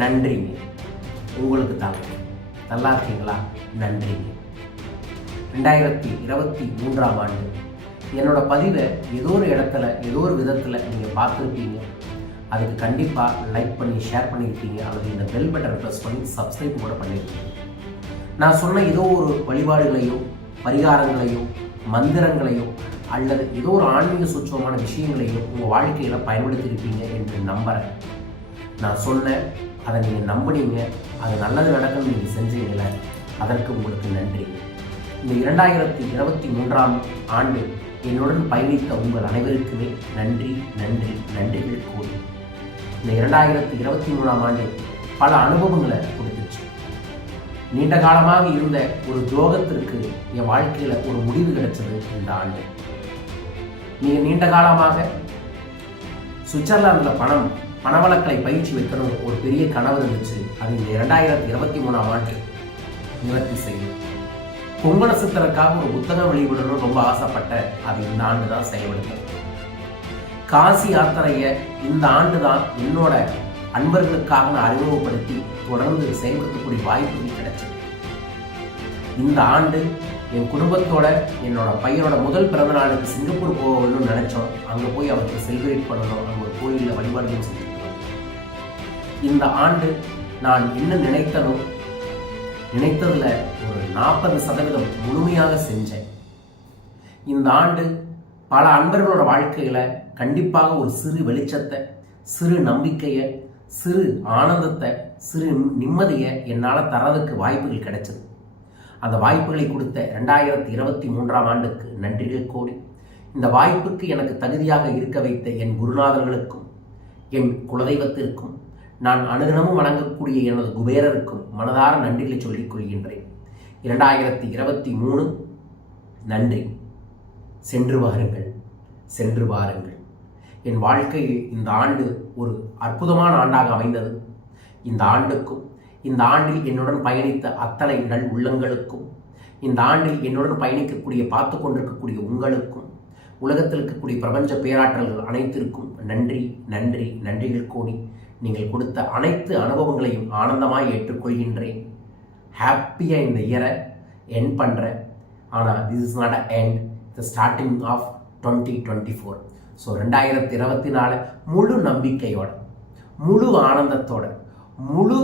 நன்றிங்க. உங்களுக்கு தாங்க. நல்லா இருக்கீங்களா? நன்றிங்க. 2023ஆம் ஆண்டு என்னோட பதிவை ஏதோ ஒரு இடத்துல ஏதோ ஒரு விதத்தில் நீங்கள் பார்த்துருப்பீங்க. அதுக்கு கண்டிப்பாக லைக் பண்ணி ஷேர் பண்ணியிருப்பீங்க, அல்லது இந்த பெல் பட்டன் ப்ரெஸ் பண்ணி சப்ஸ்கிரைப் கூட பண்ணியிருப்பீங்க. நான் சொன்ன ஏதோ ஒரு வழிபாடுகளையோ பரிகாரங்களையோ மந்திரங்களையோ அல்லது ஏதோ ஒரு ஆன்மீக சூட்சமான விஷயங்களையோ உங்கள் வாழ்க்கையில் பயன்படுத்தியிருப்பீங்க என்று நம்புகிறேன். நான் சொன்னேன், அதை நீங்கள் நம்பினீங்க, அது நல்லது நடக்கும்னு நீங்கள் செஞ்சீங்கள, அதற்கு உங்களுக்கு நன்றி. இந்த 2023ஆம் ஆண்டு என்னுடன் பயணித்த உங்கள் அனைவருக்குமே நன்றி நன்றி நன்றிகள் கூறி, இந்த 2023ஆம் ஆண்டு பல அனுபவங்களை கொடுத்துச்சு. நீண்ட காலமாக இருந்த ஒரு துரோகத்திற்கு என் வாழ்க்கையில் ஒரு முடிவு கிடைச்சது இந்த ஆண்டு. நீங்கள் நீண்ட காலமாக சுவிட்சர்லாந்தில் பணவளக்கலை பயிற்சி வைக்கணும் ஒரு பெரிய கனவு இருந்துச்சு. அது இந்த 2023ஆம் ஆண்டு நிவர்த்தி செய்யும். பொங்கல சித்தருக்காக ஒரு புத்தகம் வெளியிடணும்னு ரொம்ப ஆசைப்பட்ட, அது இந்த ஆண்டு தான் செயல்படுத்த. காசி யாத்திரையை இந்த ஆண்டு தான் என்னோட அன்பர்களுக்காக நான் அறிமுகப்படுத்தி தொடர்ந்து செயல்படுத்தக்கூடிய வாய்ப்புகள் கிடைச்சது. இந்த ஆண்டு என் குடும்பத்தோட என்னோட பையனோட முதல் பிறந்த நாளுக்கு சிங்கப்பூர் போகணும்னு நினைச்சோம். அங்கே போய் அவருக்கு செலிப்ரேட் பண்ணணும், அங்கே ஒரு கோயிலில் வழிபாடுகள் செஞ்சுருக்கோம். இந்த ஆண்டு நான் என்ன நினைத்ததில் ஒரு 40% முழுமையாக செஞ்சேன். இந்த ஆண்டு பல அன்பர்களோட வாழ்க்கையில் கண்டிப்பாக ஒரு சிறு வெளிச்சத்தை, சிறு நம்பிக்கையை, சிறு ஆனந்தத்தை, சிறு நிம்மதியை என்னால் தரதுக்கு வாய்ப்புகள் கிடைச்சது. அந்த வாய்ப்புகளை கொடுத்த 2023ஆம் ஆண்டுக்கு நன்றிகள் கோடி. இந்த வாய்ப்புக்கு எனக்கு தகுதியாக இருக்க வைத்த என் குருநாதர்களுக்கும் என் குலதெய்வத்திற்கும் நான் அனுதினமும் வணங்கக்கூடிய எனது குபேரருக்கும் மனதார நன்றிகளை சொல்லிக் கொள்கின்றேன். 2023 நன்றி. சென்று வாருங்கள், சென்று வாருங்கள். என் வாழ்க்கையில் இந்த ஆண்டு ஒரு அற்புதமான ஆண்டாக அமைந்தது. இந்த ஆண்டுக்கும் இந்த ஆண்டில் என்னுடன் பயணித்த அத்தனை நல் உள்ளங்களுக்கும், இந்த ஆண்டில் என்னுடன் பயணிக்கக்கூடிய பார்த்து கொண்டிருக்கக்கூடிய உங்களுக்கும், உலகத்தில் இருக்கக்கூடிய பிரபஞ்ச பேராற்றல்கள் அனைத்திற்கும் நன்றி நன்றி நன்றிகள் கோடி. நீங்கள் கொடுத்த அனைத்து அனுபவங்களையும் ஆனந்தமாக ஏற்றுக்கொள்கின்றேன். ஹாப்பியாக இந்த இயரை எண்ட் பண்ணுறேன். ஆனால் this is not a end, the starting of 2024. So 2024 முழு நம்பிக்கையோட, முழு ஆனந்தத்தோட, முழு